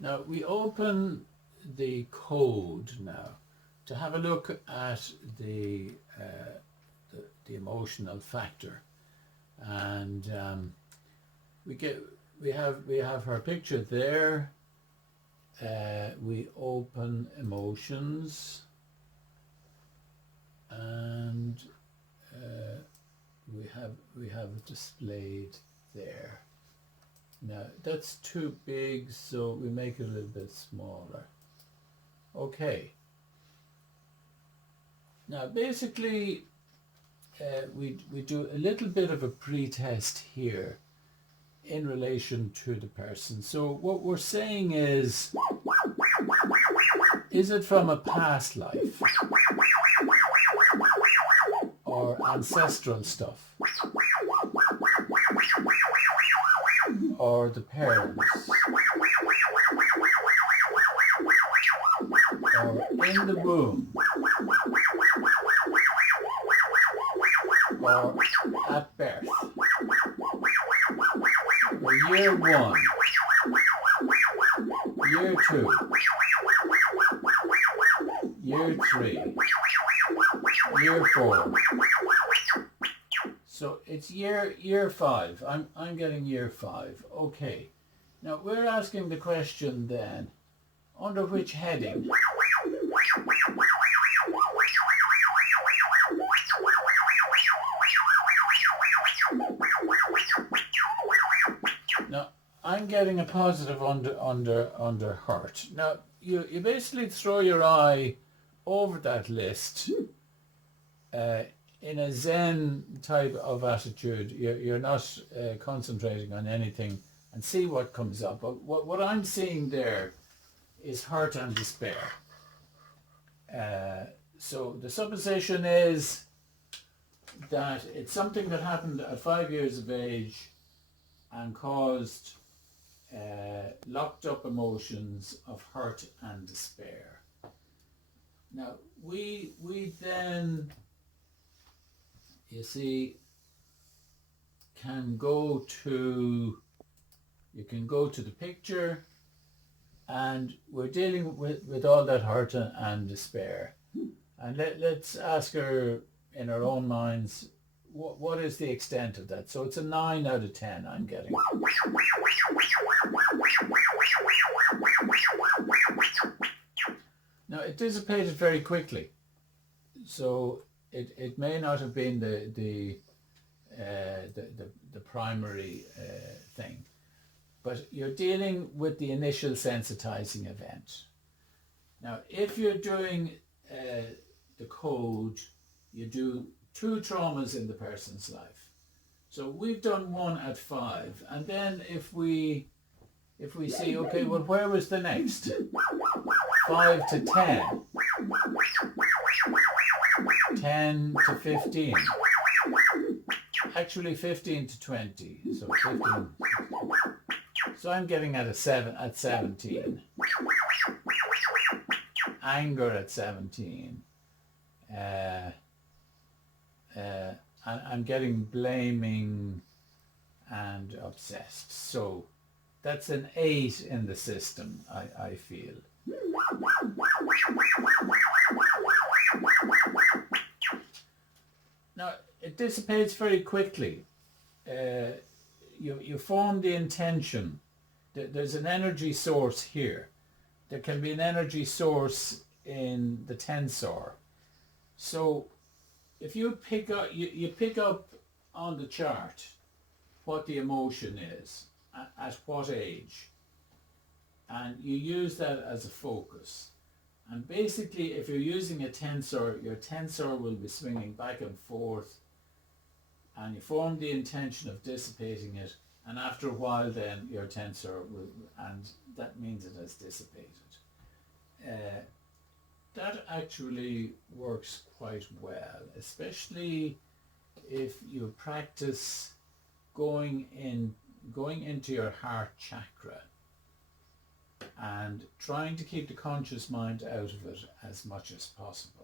Now we open the code now to have a look at the emotional factor, and we have her picture there. We open emotions, and we have it displayed there. Now that's too big, so we make it a little bit smaller. Okay. Now basically we do a little bit of a pre-test here in relation to the person. So what we're saying is it from a past life or ancestral stuff, or the parents, or in the womb, or at birth, or year 1, year 2, year 3, year 4. So it's year 5. I'm getting year 5. Okay. Now we're asking the question then, under which heading? Now I'm getting a positive under hurt. Now you basically throw your eye over that list in a Zen type of attitude. You're not concentrating on anything, and see what comes up. But what I'm seeing there is hurt and despair. So the supposition is that it's something that happened at 5 years of age and caused locked up emotions of hurt and despair. Now we then, you see, you can go to the picture, and we're dealing with all that hurt and despair. And let's ask her in our own minds, what is the extent of that? So it's a 9 out of 10 I'm getting. Now it dissipated very quickly, so it may not have been the primary thing, but you're dealing with the initial sensitizing event. Now if you're doing the code, you do 2 traumas in the person's life. So we've done 1 at 5, and then if we see, okay, well, where was the next? 5 to 10, 10 to 15, actually 15 to 20, so 15. So I'm getting at 17, anger at 17, I'm getting blaming and obsessed. So that's an 8 in the system, I feel. Now it dissipates very quickly. You form the intention. There's an energy source here. There can be an energy source in the tensor. So if you pick up, you pick up on the chart what the emotion is, at what age, and you use that as a focus. And basically, if you're using a tensor, your tensor will be swinging back and forth, and you form the intention of dissipating it, and after a while then your tensor will, and that means it has dissipated. That actually works quite well, especially if you practice going into your heart chakra and trying to keep the conscious mind out of it as much as possible.